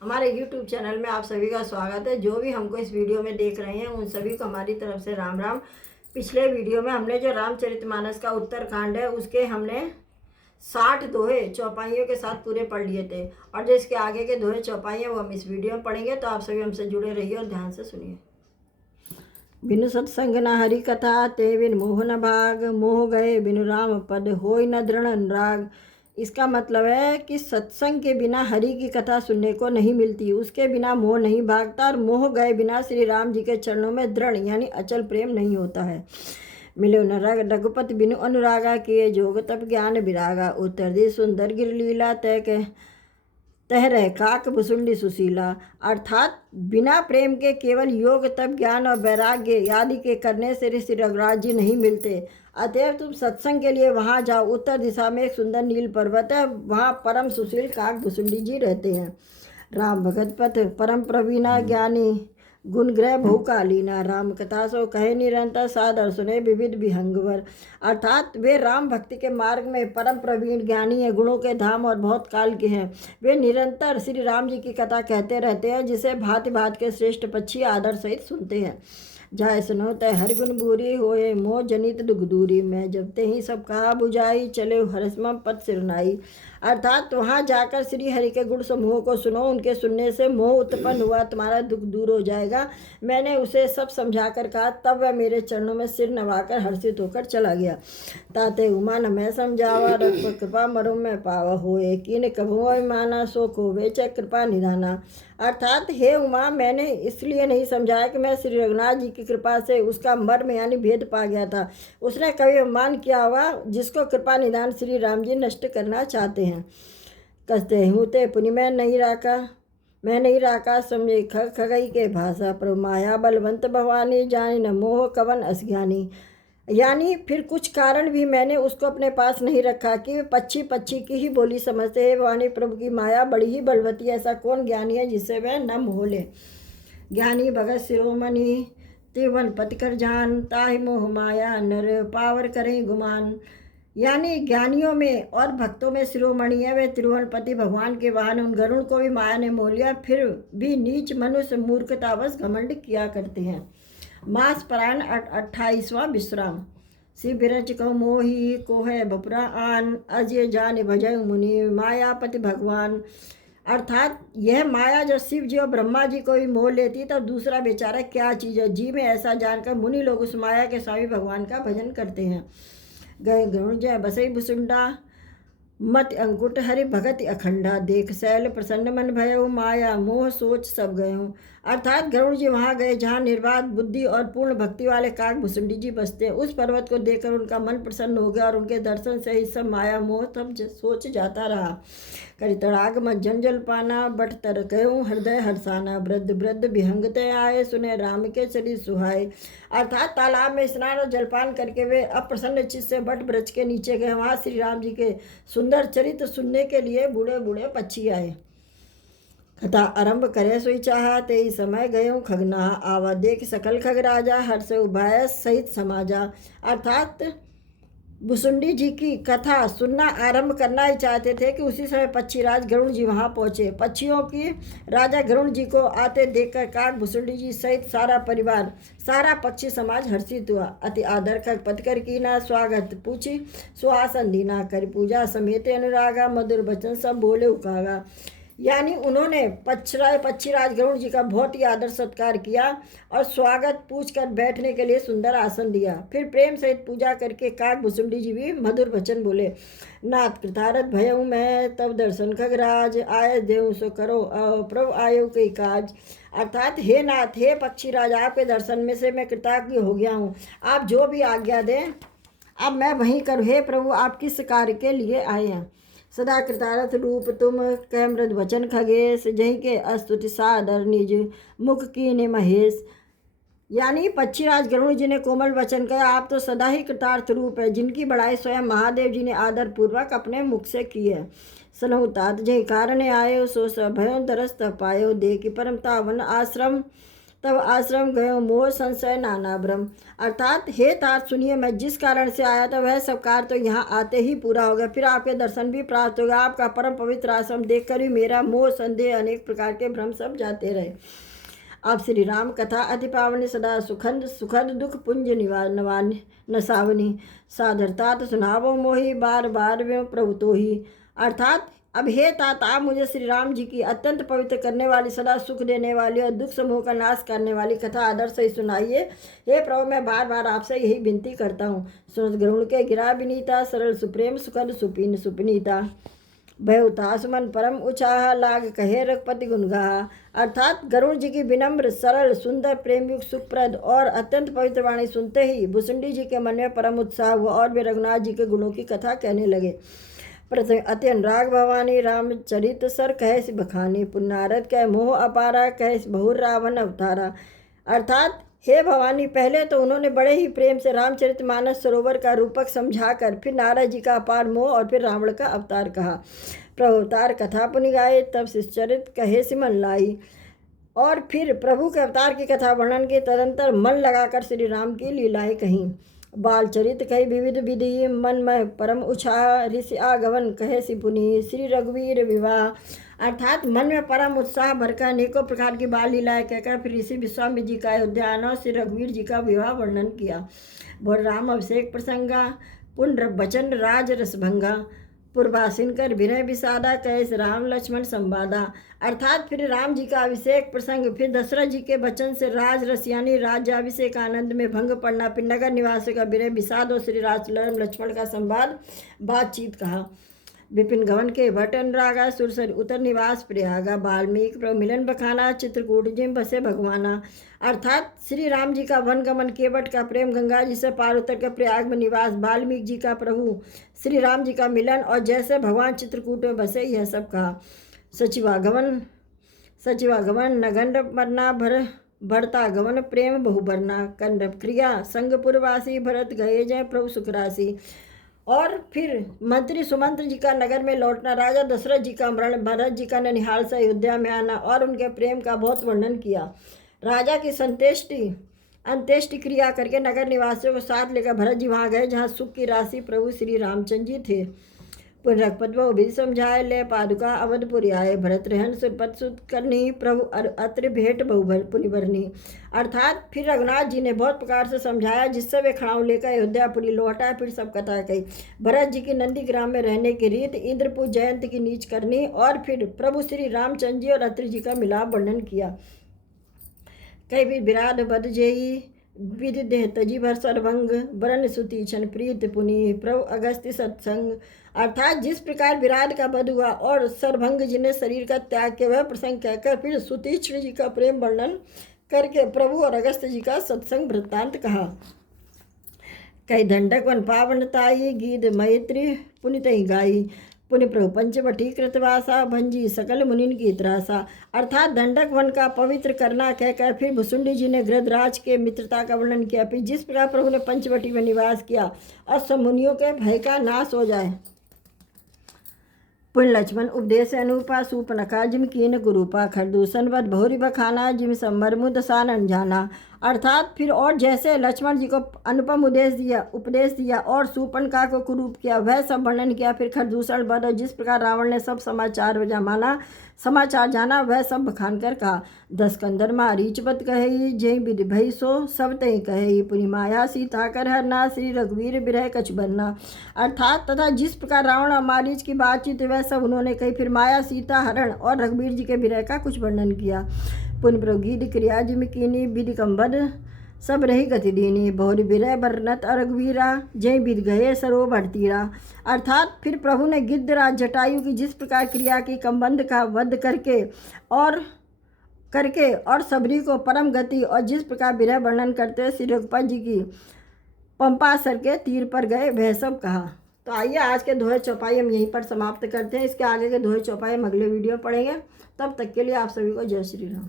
हमारे YouTube channel में आप सभी का स्वागत है। जो भी हमको इस वीडियो में देख रहे हैं उन सभी को हमारी तरफ से राम राम। पिछले वीडियो में हमने जो रामचरितमानस का उत्तरकांड है उसके हमने 60 दोहे चौपाइयों के साथ पूरे पढ़ लिए थे, और जो इसके आगे के दोहे चौपाई हैं वो हम इस वीडियो में पढ़ेंगे। तो आप सभी हमसे जुड़े रहिए और ध्यान से सुनिए। बिनु सत्संग न हरि कथा ते बिन मोह न भाग, मोह गए बिनु राम पद होय न दृढ़ अनुराग। इसका मतलब है कि सत्संग के बिना हरि की कथा सुनने को नहीं मिलती, उसके बिना मोह नहीं भागता, और मोह गए बिना श्री राम जी के चरणों में दृढ़ यानी अचल प्रेम नहीं होता है। मिलो न रघुपति बिनु अनुरागा, किए जोग तप ज्ञान विरागा। उत्तर दी सुंदर गिर लीला तह रह काक भुसुंडी सुशीला। अर्थात बिना प्रेम के केवल योग तप ज्ञान और वैराग्य आदि के करने से श्री रघुराज जी नहीं मिलते। अतएव तुम सत्संग के लिए वहाँ जाओ। उत्तर दिशा में एक सुंदर नील पर्वत है, वहाँ परम सुशील काक भुसुंडी जी रहते हैं। राम भगत पथ परम प्रवीणा ज्ञानी, गुण ग्रह बहुकालीना। राम कथा सो कहे निरंतर, सादर सुने विविध विहंगवर। अर्थात वे राम भक्ति के मार्ग में परम प्रवीण ज्ञानी हैं, गुणों के धाम और बहुत काल के हैं। वे निरंतर श्री राम जी की कथा कहते रहते हैं, जिसे भांति भांति के श्रेष्ठ पक्षी आदर सहित सुनते हैं। जाय सुनो तय हर गुण बूरी होए, मोह जनित दुख दूरी। मैं जब ते ही सब कहा बुझाई, चले हरसमम पद सिरनाई। अर्थात वहाँ जाकर श्री हरि के गुण समूह को सुनो, उनके सुनने से मोह उत्पन्न हुआ तुम्हारा दुख दूर हो जाएगा। मैंने उसे सब समझा कर कहा, तब वह मेरे चरणों में सिर नवाकर हर्षित होकर चला गया। ताते उमा न मैं समझावा, रघुप कृपा मरो में पावा। होए किन कभुआ माना, सो को वेच कृपा निधाना। अर्थात हे उमा, मैंने इसलिए नहीं समझाया कि मैं श्री रघुनाथ जी की कृपा से उसका मर्म यानी भेद पा गया था। उसने कभी अवमान किया हुआ जिसको कृपा निधान श्री राम जी नष्ट करना चाहते हैं। कसते हूँ ते पुनि मैं नहीं राका समझे खगई के भाषा। प्रभु माया बलवंत भवानी, जानी न मोह कवन असज्ञानी। यानी फिर कुछ कारण भी मैंने उसको अपने पास नहीं रखा कि वे पक्षी पक्षी की ही बोली समझते हैं। वाणी प्रभु की माया बड़ी ही बलवती है, ऐसा कौन ज्ञानी है जिससे वह न मोह ले। ज्ञानी भगत शिरोमणि तिरुवन पतिकर जान, ताहि मोह माया नर पावर करें गुमान। यानी ज्ञानियों में और भक्तों में शिरोमणि है, वे तिरुवनपति भगवान के वाहन। उन गरुण को भी माया ने मोह लिया, फिर भी नीच मनुष्य मूर्खतावश घमंड किया करते हैं। मास परायण 28वां विश्राम। शिव बिरच को मोही को है बपुरा आन, अजय जान भजय मुनि मायापति भगवान। अर्थात यह माया जो शिव जी और ब्रह्मा जी को भी मोह लेती, तब दूसरा बेचारा क्या चीज़ है। जी में ऐसा जानकर मुनि लोग उस माया के स्वामी भगवान का भजन करते हैं। गए गरुण जय बसई भुसुंडा, मत अंकुट हरि भगत अखंडा। देख शैल प्रसन्न मन भयो, माया मोह सोच सब गए हूँ। अर्थात गरुड़ जी वहाँ गए जहाँ निर्बाध बुद्धि और पूर्ण भक्ति वाले काक भुसुंडी जी बसते हैं। उस पर्वत को देखकर उनका मन प्रसन्न हो गया, और उनके दर्शन से ही सब माया मोह सब सोच जाता रहा। करि तड़ाग मज्जन जल पाना, बट तर कहूँ हृदय हर्षाना। वृद्ध वृद्ध विहंगते आए, सुने राम के चरी सुहाए। अर्थात तालाब में स्नान और जलपान करके वे अप्रसन्न चित्त से बट वृक्ष के नीचे गए। वहाँ श्री राम जी के सुंदर चरित्र सुनने के लिए बूढ़े बूढ़े पक्षी आए। कथा आरंभ करे सोई चाहा, ते समय गयो खगना। आवा देख सकल खग राजा, हर्ष उभाय सहित समाजा। अर्थात भुसुंडी जी की कथा सुनना आरंभ करना ही चाहते थे कि उसी समय पक्षीराज गरुण जी वहाँ पहुँचे। पक्षियों की राजा गरुण जी को आते देखकर काक भुसुंडी जी सहित सारा परिवार, सारा पक्षी समाज हर्षित हुआ। अति आदर कर पतकर कीना, स्वागत पूछी सुहासन दीना। कर पूजा समेत अनुरागा, मधुर वचन सब बोले उकागा। यानी उन्होंने पक्षीराज गरुड़ जी का बहुत ही आदर सत्कार किया और स्वागत पूछकर बैठने के लिए सुंदर आसन दिया। फिर प्रेम सहित पूजा करके काक भुसुंडी जी भी मधुर वचन बोले। नाथ कृतारथ भयऊ मैं, तब दर्शन खगराज। आय देव सो करो प्रभु आयो कई काज। अर्थात हे नाथ, हे पक्षीराज, आपके दर्शन में से मैं कृतज्ञ हो गया हूँ। आप जो भी आज्ञा दें अब मैं वहीं करूँ। हे प्रभु, आप किस कार्य के लिए आए हैं। सदा कृतारथ रूप तुम, कह मृद वचन खगेश। जही के अस्तुति सादर निज, मुख कीने महेश। यानी पक्षीराज गरुड़ जी ने कोमल वचन कहा, आप तो सदा ही कृतार्थ रूप है, जिनकी बड़ाई स्वयं महादेव जी ने आदर पूर्वक अपने मुख से की है। सनहु तात जय कारण आयो, सो सब भयो दरस पायो। दे की परम तावन आश्रम, तब आश्रम गयो मोह संशय नाना भ्रम। अर्थात हे तात सुनिए, मैं जिस कारण से आया था वह सब कार्य तो यहाँ आते ही पूरा हो गया, फिर आपके दर्शन भी प्राप्त हो गया। आपका परम पवित्र आश्रम देखकर ही मेरा मोह संदेह अनेक प्रकार के भ्रम सब जाते रहे। अब श्री राम कथा अति पावनी सदा सुखद सुखद दुख पुंज नवानी नसावनी साधरतात सुनावो मोही बार बार वे प्रभु तो ही। अर्थात अब हे तात, आप मुझे श्री राम जी की अत्यंत पवित्र करने वाली, सदा सुख देने वाली और दुख समूह का नाश करने वाली कथा आदर से सुनाइए। हे प्रभु, मैं बार बार आपसे यही विनती करता हूँ। सुनत गरुण के गिरा विनीता सरल सुप्रेम सुखद सुपीन सुपनीता भयउता सुमन परम उचाह लाग कहे रघुपति गुणगाहा। अर्थात गरुड़ जी की विनम्र सरल सुंदर प्रेमयुक्त सुखप्रद और अत्यंत पवित्र वाणी सुनते ही भुसुंडी जी के मन में परम उत्साह हुआ और वे रघुनाथ जी के गुणों की कथा कहने लगे। प्रथम अति अनुराग भवानी रामचरित सर कहे सि बखानी, पुनारद कह मोह अपारा कहे बहुर रावण अवतारा। अर्थात हे भवानी, पहले तो उन्होंने बड़े ही प्रेम से रामचरितमानस सरोवर का रूपक समझाकर फिर नारद जी का अपार मोह और फिर रावण का अवतार कहा। प्रभु अवतार कथा पुनि गाए तब शिष्यचरित कहे सि मन लाई। और फिर प्रभु के अवतार की कथा वर्णन के तदंतर मन लगाकर श्री राम की लीलाएं कहीं। बाल चरित कही विविध विधि मन में परम उछाह ऋषि आगमन कहे सि पुनि श्री रघुवीर विवाह। अर्थात मन में परम उत्साह भरकर अनेकों प्रकार की बाल लीलाएं कहकर फिर ऋषि विश्वामित्र जी का अयोध्या आना और श्री रघुवीर जी का विवाह वर्णन किया। बोल राम अभिषेक प्रसंगा पुण्य वचन राज रसभंगा पूर्वासीन कर विनय विषादा कहे राम लक्ष्मण संवादा। अर्थात फिर राम जी का अभिषेक प्रसंग, फिर दशरथ जी के वचन से राज रस यानी राज्याभिषेक आनंद में भंग पड़ना, फिर नगर निवासी का विनय विषाद और श्री राज लक्ष्मण का संवाद बातचीत कहा। विपिन गवन के भट अनुरागा सुरसर उतर निवास प्रयागा वाल्मीकि प्रभु मिलन बखाना चित्रकूट जिम बसे भगवाना। अर्थात श्री राम जी का वन गमन, केवट का प्रेम, गंगा जी से पार उतर कर प्रयाग में निवास, वाल्मीकि जी का प्रभु श्री राम जी का मिलन और जैसे भगवान चित्रकूट में बसे, यह सब कहा। सचिवागमन नगंड मरना भरता गमन प्रेम बहुबरना कंडप क्रिया संगपुरवासी भरत गए जय प्रभु सुखराशि। और फिर मंत्री सुमंत्र जी का नगर में लौटना, राजा दशरथ जी का मरण, भरत जी का ननिहाल से अयोध्या में आना और उनके प्रेम का बहुत वर्णन किया। राजा की अंत्येष्टि क्रिया करके नगर निवासियों को साथ लेकर भरत जी वहाँ गए जहाँ सुख की राशि प्रभु श्री रामचंद्र जी थे। पुण्य रघुपत बहु भी समझाए ले पादुका अवधपुरी आए, भरत रहन सुरपत सुत करनी प्रभु अत्र भेंट बहु पुनि भरनी। अर्थात फिर रघुनाथ जी ने बहुत प्रकार से समझाया जिससे वे खड़ाऊ लेकर अयोध्यापुरी लौटा। फिर सब कथा कही। भरत जी की नंदीग्राम में रहने की रीत, इंद्रपुर जयंत की नीच करनी और फिर प्रभु श्री रामचंद्र जी और अत्रि जी का मिलाप वर्णन किया। कई भी विराट बद जेई विधि देह तजी भर सर्वंग वरण सुति क्षण प्रीत पुनि प्रभु अगस्त्य सत्संग। अर्थात जिस प्रकार विराट का वध हुआ और सर्वभंग जी ने शरीर का त्याग किया, वह प्रसंग कहकर फिर सुतीक्ष्ण जी का प्रेम वर्णन करके प्रभु और अगस्त्य जी का सत्संग वृत्तांत कहा। कई दंडक वन पावनताई गीत मैत्री पुनित गाई पुण्य प्रभु पंचवटी कृतवासा भंजी सकल मुनिन की त्रासा। अर्थात दंडक वन का पवित्र करना कहकर फिर भुसुंडी जी ने गृहराज के मित्रता का वर्णन किया। फिर जिस प्रकार प्रभु ने पंचवटी में निवास किया और सब मुनियों के भय का नाश हो जाए। पुण्य लक्ष्मण उपदेश अनुपा सूपनखा जिम कीन गुरूपा खरदूषण वध बहुरी बखाना जिम संबर मुदसान अनजाना। अर्थात फिर और जैसे लक्ष्मण जी को अनुपम उपदेश दिया और सूर्पणखा को कुरूप किया, वह सब वर्णन किया। फिर खरदूषण वध और जिस प्रकार रावण ने सब समाचार जाना वह सब बखान कर कहा। दस कंदर मारीचवत कहे जय विधि भई सो सब तय कहे पुनि माया सीता कर हरना श्री रघुवीर विरह कछ बनना। अर्थात तथा जिस प्रकार रावण और मारीच की बातचीत वह सब उन्होंने कही। फिर माया सीता हरण और रघुवीर जी के विरह का कुछ वर्णन किया। पुण्य प्रगीत क्रिया जिम कीनी विधि कंबद सब रही गति दीनी बहुरी विरह बरनत रघुवीरा जय विध गए सरो भरतीरा। अर्थात फिर प्रभु ने गिद्धराज जटायु की जिस प्रकार क्रिया की कंबंध का वध करके और सबरी को परम गति और जिस प्रकार विरह वर्णन करते श्री रघुपति जी की पंपासर के तीर पर गए, वह सब कहा। तो आइए आज के दोहे चौपाई हम यहीं पर समाप्त करते हैं। इसके आगे के दोहे चौपाई हम अगले वीडियो पढ़ेंगे। तब तक के लिए आप सभी को जय श्री राम।